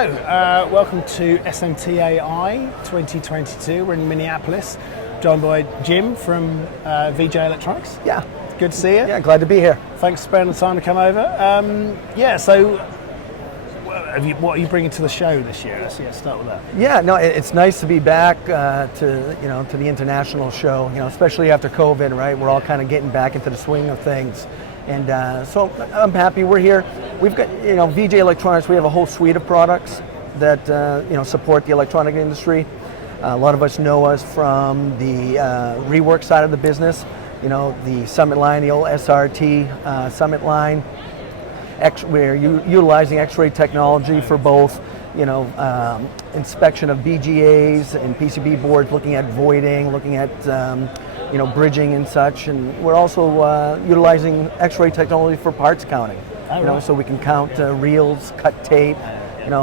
Welcome to SMTA 2022. We're in Minneapolis, joined by Jim from VJ Electronix. Yeah. Good to see you. Yeah, glad to be here. Thanks for spending the time to come over. What are you bringing to the show this year? Let's start with that. Yeah, no, it's nice to be back to the international show, especially after COVID, right? We're all kind of getting back into the swing of things. And so I'm happy we're here. We've got, VJ Electronix, we have a whole suite of products that, support the electronic industry. A lot of us know us from the rework side of the business, the Summit line, the old SRT Summit line. We're utilizing X-ray technology for both, inspection of BGAs and PCB boards, looking at voiding, looking at, bridging and such. And we're also utilizing X-ray technology for parts counting, so we can count reels, cut tape, and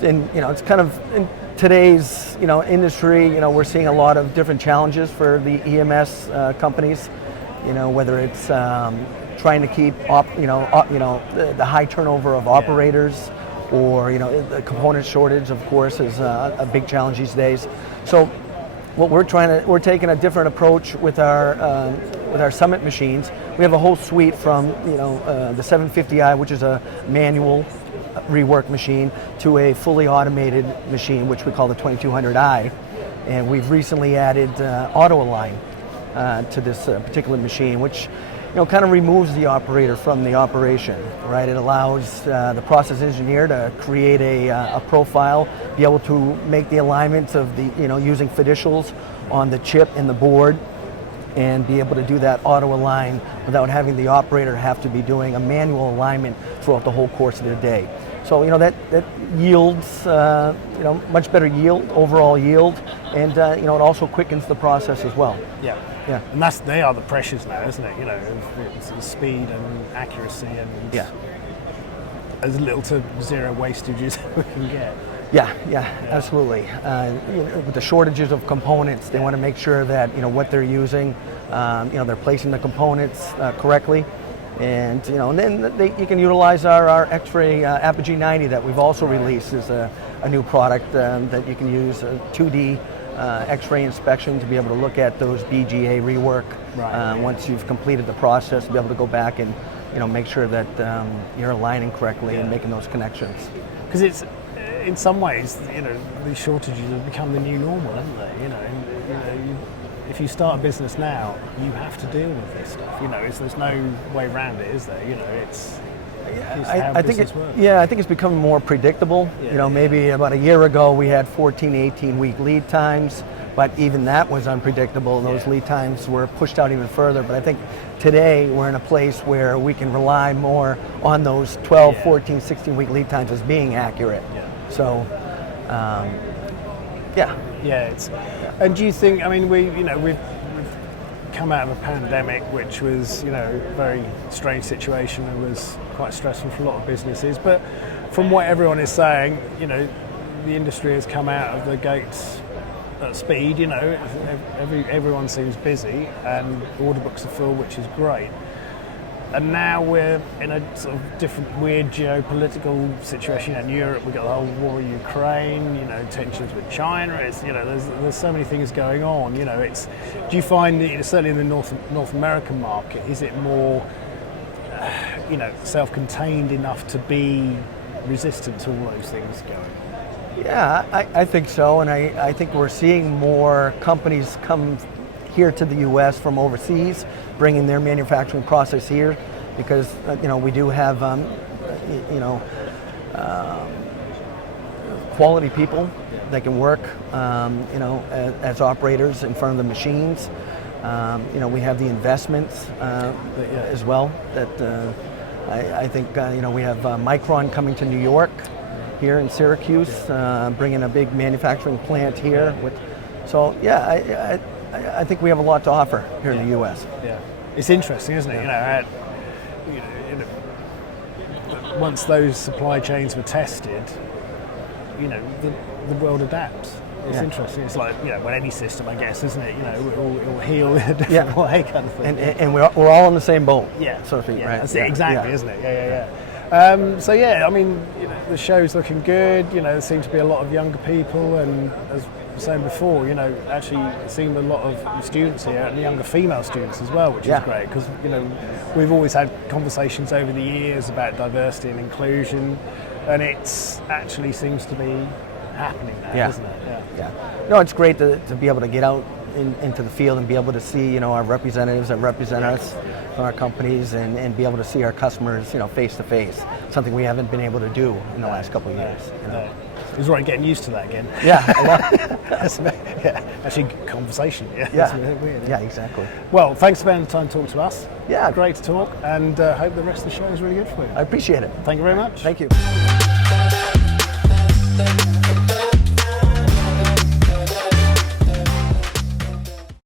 it's kind of in today's, industry. We're seeing a lot of different challenges for the EMS companies, whether it's trying to keep the high turnover of operators, or the component shortage, of course, is a big challenge these days. So what we're taking a different approach with our Summit machines. We have a whole suite from the 750i, which is a manual rework machine, to a fully automated machine, which we call the 2200i, and we've recently added auto align to this particular machine, which kind of removes the operator from the operation, right? It allows the process engineer to create a profile, be able to make the alignments of the, using fiducials on the chip and the board, and be able to do that auto align without having the operator have to be doing a manual alignment throughout the whole course of the day. So that yields much better yield, overall yield, and it also quickens the process as well. Yeah. Yeah. And they are the pressures now, isn't it? It's speed and accuracy, and as little to zero wastage as we can get. Yeah, absolutely. With the shortages of components, they want to make sure that what they're using, they're placing the components correctly, and and then you can utilize our X-ray Apogee 90 that we've also released as a new product that you can use 2D X-ray inspection to be able to look at those BGA rework once you've completed the process, to be able to go back and make sure that you're aligning correctly and making those connections. Because it's in some ways, these shortages have become the new normal, haven't they? If you start a business now, you have to deal with this stuff. There's no way around it, is there? I think it's becoming more predictable. Maybe about a year ago we had 14, 18-week lead times, but even that was unpredictable. Those lead times were pushed out even further. But I think today we're in a place where we can rely more on those 12, 14, 16-week lead times as being accurate. So, And do you think? We've come out of a pandemic, which was a very strange situation and was quite stressful for a lot of businesses. But from what everyone is saying, the industry has come out of the gates at speed. Everyone seems busy and order books are full, which is great. And now we're in a sort of different, weird geopolitical situation in Europe. We've got the whole war in Ukraine, tensions with China. There's so many things going on. Do you find that, certainly in the North American market, is it more, self-contained enough to be resistant to all those things going on? Yeah, I think so, and I think we're seeing more companies come here to the U.S. from overseas, bringing their manufacturing process here, because we do have quality people that can work as operators in front of the machines. We have the investments as well that I think we have Micron coming to New York here in Syracuse, bringing a big manufacturing plant here. I think we have a lot to offer here in the U.S. Yeah, it's interesting, isn't it? Once those supply chains were tested, the world adapts. It's interesting. It's like when any system, I guess, isn't it? It will heal in a different way, kind of thing. And we're all in the same boat. Yeah, so to speak, right? That's it, exactly, isn't it? Yeah. So yeah, I mean, you know, the show's looking good. You know, there seem to be a lot of younger people, and as I was saying before, you know, actually seeing a lot of students here, and younger female students as well, which is great, because you know, we've always had conversations over the years about diversity and inclusion, and it's actually seems to be happening now, isn't it? Yeah. No, it's great to be able to get out into the field and be able to see, you know, our representatives that represent us from our companies, and be able to see our customers, you know, face to face. Something we haven't been able to do in the last couple of years. You know? He's already getting used to that again. Yeah, a lot. Actually, conversation. Yeah, That's really weird. Yeah, exactly. Well, thanks for spending the time to talk to us. Yeah, great to talk, and hope the rest of the show is really good for you. I appreciate it. Thank you very much. Thank you.